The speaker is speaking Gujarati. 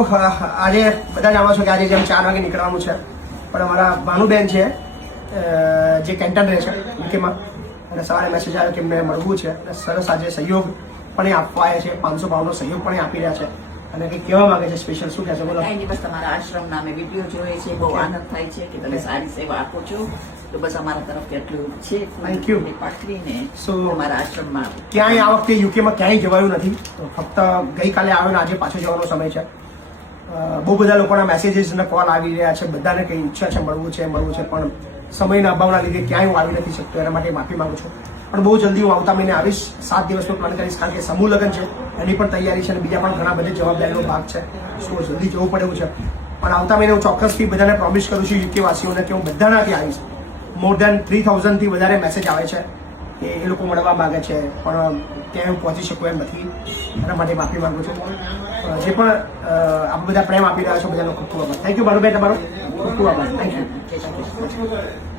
આજે બધા જાણો છો કે આજે જેમ 4 વાગે નીકળવાનું છે, પણ અમારા ભાનુબેન છે જે કેન્ટન રહે છે યુકેમાં, અને સવારે મેસેજ આવ્યો કે એમને મળવું છે. સરસ આજે સહયોગ પણ એ આપવા આવ્યા છે, 500 પાઉન્ડનો સહયોગ પણ એ આપી રહ્યા છે. અને કંઈક કહેવા માંગે છે સ્પેશિયલ, શું કહેશો? બોલો. બસ તમારા આશ્રમના અમે વિડીયો જોઈએ છે, બહુ આનંદ થાય છે કે તમે સારી સેવા આપો છો. તો બસ અમારા તરફથી એટલું છે. Thank you. પાઠવીને સો અમારા આશ્રમમાં ક્યાંય આ વખતે યુકેમાં ક્યાંય જવાયું નથી, ફક્ત ગઈકાલે આવ્યો ને આજે પાછો જવાનો સમય છે. બહુ બધા લોકોના મેસેજીસ અને કોલ આવી રહ્યા છે, બધાને કંઈ ઈચ્છા છે મળવું છે, પણ સમયના અભાવના લીધે ક્યાંય હું આવી નથી શકતો, એના માટે માફી માંગુ છું. પણ બહુ જલ્દી હું આવતા મહિને આવીશ, 7 દિવસનો પ્લાન કરીશ, કારણ કે સમૂહ લગ્ન છે એની પણ તૈયારી છે અને બીજા પણ ઘણા બધી જવાબદારીનો ભાગ છે. શું જલ્દી જવું પડે એવું છે, પણ આવતા મહિને હું ચોક્કસથી બધાને પ્રોમિસ કરું છું યુકે વાસીઓને કે હું બધાના ત્યાં આવીશ. મોર દેન 3000 થી વધારે મેસેજ આવે છે કે એ લોકો મળવા માંગે છે, પણ ક્યાંય હું પહોંચી શકું એમ નથી, એના માટે માફી માંગુ છું. જે પણ આપ બધા પ્રેમ આપી રહ્યા છો બધાનો ખૂબ ખૂબ આભાર. થેન્ક યુ ભાનુબેન, તમારો ખૂબ ખૂબ આભાર. Thank you.